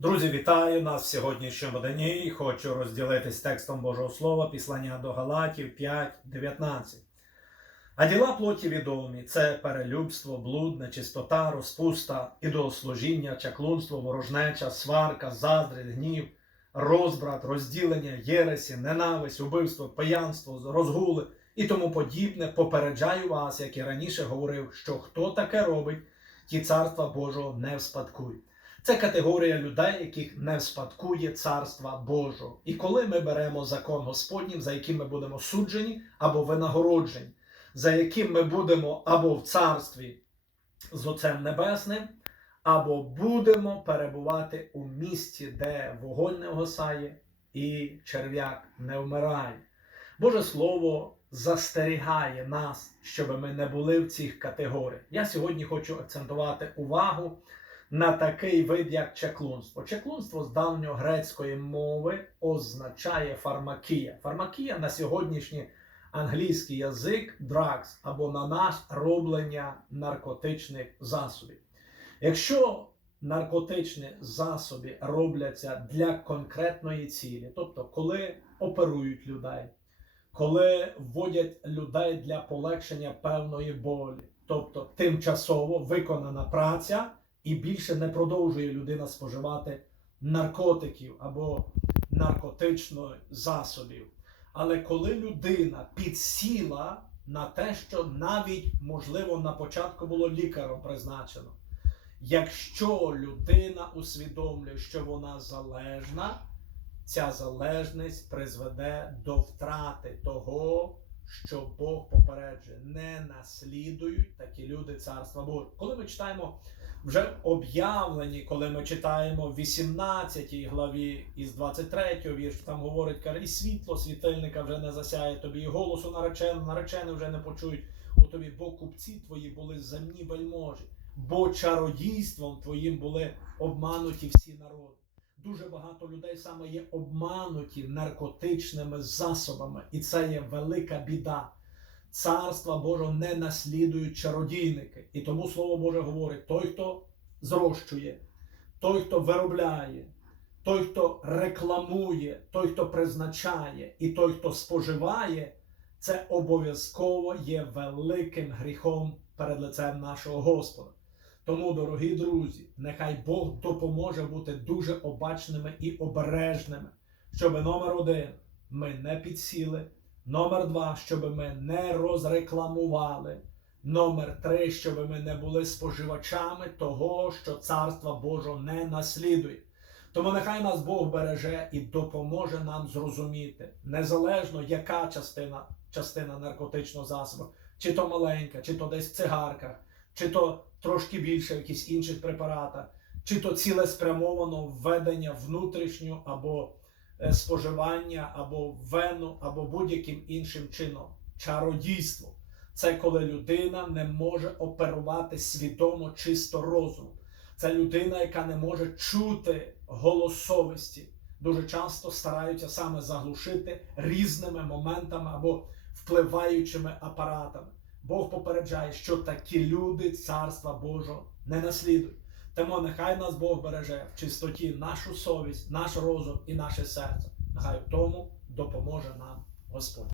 Друзі, вітаю нас в сьогоднішньому дні хочу розділитись текстом Божого Слова, післання до Галатів 5.19. А діла плоті відомі це перелюбство, блуд, нечистота, розпуста, ідолослужіння, чаклунство, ворожнеча, сварка, заздрість, гнів, розбрат, розділення, єресі, ненависть, убивство, паянство, розгули і тому подібне. Попереджаю вас, як і раніше говорив, що хто таке робить, ті царства Божого не вспадкують. Це категорія людей, яких не вспадкує царства Божого. І коли ми беремо закон Господнім, за яким ми будемо суджені або винагороджені, за яким ми будемо або в царстві з Отцем Небесним, або будемо перебувати у місті, де вогонь не вгасає і черв'як не вмирає. Боже Слово застерігає нас, щоб ми не були в цих категоріях. Я сьогодні хочу акцентувати увагу на такий вид, як чеклунство. Чеклунство з давньогрецької мови означає фармакія. Фармакія на сьогоднішній англійський язик drugs, або на наш роблення наркотичних засобів. Якщо наркотичні засоби робляться для конкретної цілі, тобто коли оперують людей, коли вводять людей для полегшення певної болі, тобто тимчасово виконана праця і більше не продовжує людина споживати наркотиків або наркотичних засобів. Але коли людина підсіла на те, що навіть, можливо, на початку було лікаром призначено, якщо людина усвідомлює, що вона залежна, ця залежність призведе до втрати того, що Бог попереджує. Не наслідують такі люди царства Боже. Коли ми читаємо вже об'явлені, коли ми читаємо в 18 главі із 23 віршу, там говорить, каже, і світло світильника вже не засяє тобі, і голосу нареченого, наречений вже не почують у тобі, бо купці твої були земні вельможі, бо чародійством твоїм були обмануті всі народи. Дуже багато людей саме є обмануті наркотичними засобами, і це є велика біда. Царства Божого не наслідують чародійники. І тому Слово Боже говорить: той, хто зрощує, той, хто виробляє, той, хто рекламує, той, хто призначає, і той, хто споживає, це обов'язково є великим гріхом перед лицем нашого Господа. Тому, дорогі друзі, нехай Бог допоможе бути дуже обачними і обережними, щоб номер один ми не підсіли. Номер два, щоб ми не розрекламували. Номер три, щоб ми не були споживачами того, що Царства Божого не наслідує. Тому нехай нас Бог береже і допоможе нам зрозуміти, незалежно яка частина частина наркотичного засобу, чи то маленька, чи то десь в цигарках, чи то трошки більше в якихось інших препаратах, чи то цілеспрямовано введення внутрішнього або е, споживання, або вену, або будь-яким іншим чином. Чародійство це коли людина не може оперувати свідомо чисто розумом. Це людина, яка не може чути голосовості. Дуже часто стараються саме заглушити різними моментами або впливаючими апаратами. Бог попереджає, що такі люди царства Божого не наслідують. Тому нехай нас Бог береже в чистоті нашу совість, наш розум і наше серце. Нехай в тому допоможе нам Господь.